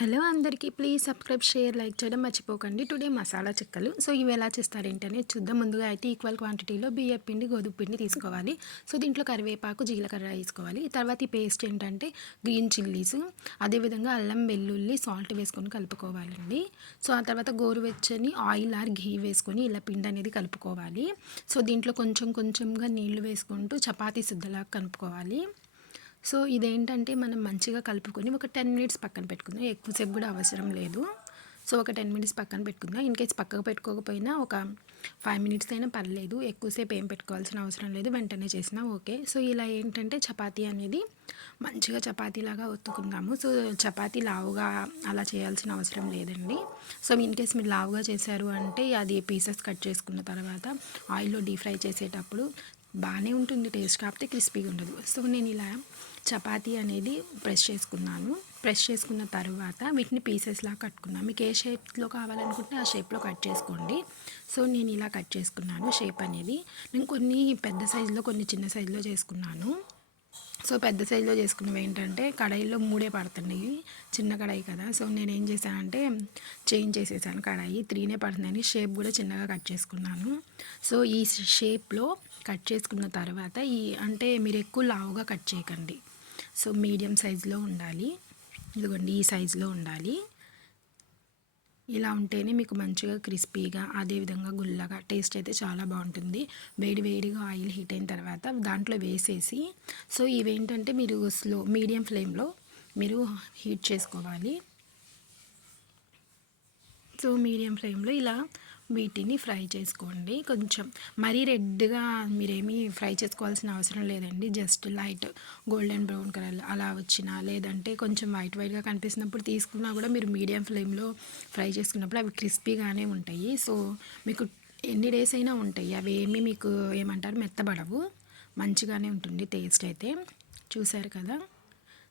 Hello అందరికీ please subscribe share like చేయడం మర్చిపోకండి. టుడే మసాలా చెక్కలు. సో ఇవి ఎలా చేస్తారేంటనే చూద్దాం. ముందుగా అయితే ఈక్వల్ క్వాంటిటీలో బియ్యం పిండి గోధుమ పిండి తీసుకోవాలి. సో దీంట్లో కరివేపాకు జీలకర్ర వేసుకోవాలి. తర్వాత ఈ పేస్ట్ ఏంటంటే గ్రీన్ చిల్లీస్ అదేవిధంగా అల్లం వెల్లుల్లి సాల్ట్ వేసుకొని కలుపుకోవాలండి. సో ఆ తర్వాత గోరువెచ్చని ఆయిల్ ఆర్ ఘీ వేసుకొని ఇలా పిండి అనేది కలుపుకోవాలి. సో దీంట్లో కొంచెం కొంచెంగా నీళ్ళు వేసుకుంటూ చపాతీ శుద్ధలా కలుపుకోవాలి. సో ఇదేంటంటే మనం మంచిగా కలుపుకొని ఒక టెన్ మినిట్స్ పక్కన పెట్టుకుందాం. ఎక్కువసేపు కూడా అవసరం లేదు. సో ఒక టెన్ మినిట్స్ పక్కన పెట్టుకుందాం. ఇన్ కేస్ పక్కకు పెట్టుకోకపోయినా ఒక ఫైవ్ మినిట్స్ అయినా పర్లేదు ఎక్కువసేపు ఏం పెట్టుకోవాల్సిన అవసరం లేదు వెంటనే చేసినా ఓకే. సో ఇలా ఏంటంటే చపాతీ అనేది మంచిగా చపాతీలాగా ఒత్తుకుందాము. సో చపాతీ లావుగా అలా చేయాల్సిన అవసరం లేదండి. సో ఇన్ కేస్ మీరు లావుగా చేశారు అంటే అది పీసెస్ కట్ చేసుకున్న తర్వాత ఆయిల్లో డీప్ ఫ్రై చేసేటప్పుడు బాగానే ఉంటుంది టేస్ట్ కాకపోతే క్రిస్పీగా ఉండదు. సో నేను ఇలా చపాతీ అనేది ప్రెస్ చేసుకున్నాను. ప్రెస్ చేసుకున్న తర్వాత వీటిని పీసెస్లా కట్టుకున్నాను మీకు ఏ షేప్లో కావాలనుకుంటే ఆ షేప్లో కట్ చేసుకోండి. సో నేను ఇలా కట్ చేసుకున్నాను షేప్ అనేది. నేను కొన్ని పెద్ద సైజులో కొన్ని చిన్న సైజులో చేసుకున్నాను. సో పెద్ద సైజులో చేసుకున్నవి ఏంటంటే కడాయిలో మూడే పడుతున్నాయి. చిన్న కడాయి కదా. సో నేను ఏం చేశానంటే చేంజ్ చేసేసాను కడాయి. త్రీనే పడుతుందని షేప్ కూడా చిన్నగా కట్ చేసుకున్నాను. సో ఈ షేప్లో కట్ చేసుకున్న తర్వాత ఈ అంటే మీరు ఎక్కువ లావుగా కట్ చేయకండి. సో మీడియం సైజులో ఉండాలి. ఇదిగోండి ఈ సైజులో ఉండాలి. ఇలా ఉంటేనే మీకు మంచిగా క్రిస్పీగా అదేవిధంగా గుల్లగా టేస్ట్ అయితే చాలా బాగుంటుంది. వేడి వేడిగా ఆయిల్ హీట్ అయిన తర్వాత దాంట్లో వేసేసి సో ఇవేంటంటే మీరు స్లో మీడియం ఫ్లేమ్లో మీరు హీట్ చేసుకోవాలి. సో మీడియం ఫ్లేమ్లో ఇలా వీటిని ఫ్రై చేసుకోండి. కొంచెం మరీ రెడ్గా మీరేమీ ఫ్రై చేసుకోవాల్సిన అవసరం లేదండి. Just light golden brown colour అలా వచ్చినా లేదంటే కొంచెం వైట్ వైట్గా కనిపిస్తున్నప్పుడు తీసుకున్నా కూడా మీరు మీడియం ఫ్లేమ్లో ఫ్రై చేసుకున్నప్పుడు అవి క్రిస్పీగానే ఉంటాయి. సో మీకు ఎన్ని డేస్ అయినా ఉంటాయి. అవి ఏమి మీకు ఏమంటారు మెత్తబడవు. మంచిగానే ఉంటుంది టేస్ట్ అయితే. చూసారు కదా?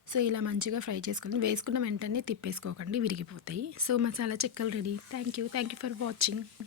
సో ఇలా మంచిగా ఫ్రై చేసుకోండి వేసుకున్న వెంటనే తిప్పేసుకోకండి విరిగిపోతాయి. సో మసాలా చెక్కలు ready. Thank you. Thank you for watching.